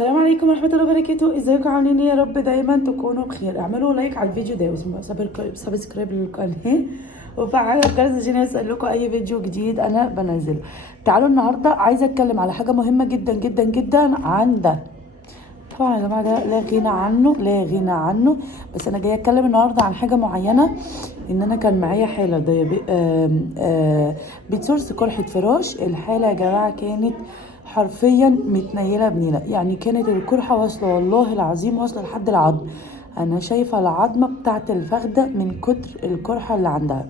السلام عليكم ورحمة الله وبركاته. ازيكم عاملين ايه؟ يا رب دايما تكونوا بخير. اعملوا لايك على الفيديو ده وسبسكرايب للقناة وفعلوا الجرس عشان يوصلكوا اي فيديو جديد انا بنزله. تعالوا النهارده عايزه اتكلم على حاجه مهمه جدا جدا جدا عن ده. طبعا يا جماعه ده لا غنى عنه لا غنى عنه، بس انا جايه اتكلم النهارده عن حاجه معينه. ان انا كان معايا حاله بتسورس قرحه فراش. الحاله يا جماعه كانت حرفيا متنيله بنيله، يعني كانت القرحه واصله والله العظيم واصله لحد العظم. انا شايفه العظمه بتاعت الفخده من كتر القرحه اللي عندها.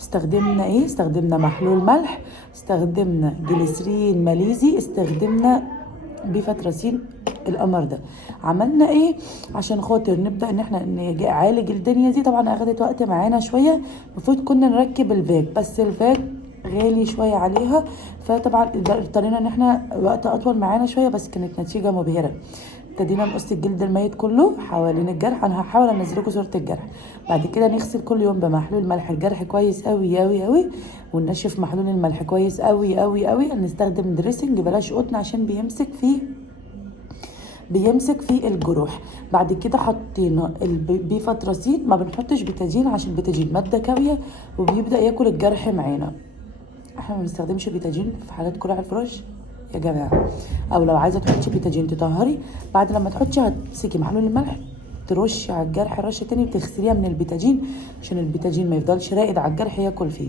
استخدمنا ايه؟ استخدمنا محلول ملح، استخدمنا جليسرين ماليزي، استخدمنا بيفتراسين. القمر ده عملنا ايه عشان خاطر نبدا ان احنا نعالج الدنيا دي؟ طبعا اخدت وقت معانا شويه. المفروض كنا نركب الفاج، بس الفاج غالي شويه عليها، فطبعا اضطرينا ان احنا وقت اطول معانا شويه، بس كانت نتيجه مبهره. ابتدينا نقص الجلد الميت كله حوالين الجرح. انا هحاول انزل لكم صوره الجرح. بعد كده نغسل كل يوم بمحلول ملح الجرح كويس قوي قوي قوي، وننشف محلول الملح كويس قوي قوي قوي. نستخدم دريسنج بلاش قطن عشان بيمسك في الجروح. بعد كده حطينا البيفتراسين. ما بنحطش بيتاجين عشان البيتاجين ماده كاويه وبيبدا ياكل الجرح معانا. احنا ما بنستخدمش بيتاجين في حالات قرع الفراش يا جماعه. او لو عايزه تحطي بيتاجين تطهري، بعد لما تحطي هتمسكي محلول الملح ترشي على الجرح رشه تاني، بتغسليها من البيتاجين عشان البيتاجين ما يفضلش راقد على الجرح ياكل فيه.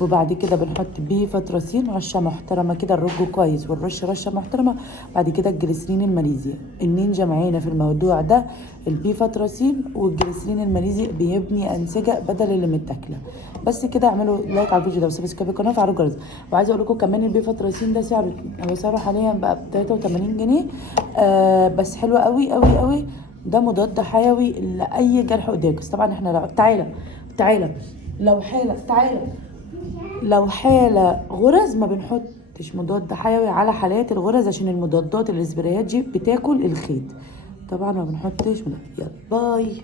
وبعد كده بنحط بيفتراسين رشه محترمه كده، الرج كويس والرش رشه محترمه. بعد كده الجليسرين الماليزي. النينجا معانا في الموضوع ده البيفتراسين والجليسرين الماليزي، بيبني انسجه بدل اللي متاكله. بس كده اعملوا لايك على الفيديو ده وسبسكرايب القناه وفعلوا الجرس. وعايزه اقول لكم كمان البيفتراسين ده سعره حاليا بقى ب 83 جنيه. بس حلو قوي قوي قوي. ده مضاد حيوي لاي جرح قدامك. بس طبعا احنا تعالى لو حالة غرز ما بنحطش مضاد حيوي على حالات الغرز، عشان المضادات الاسبريات دي بتاكل الخيط. طبعا ما بنحطش يلا باي.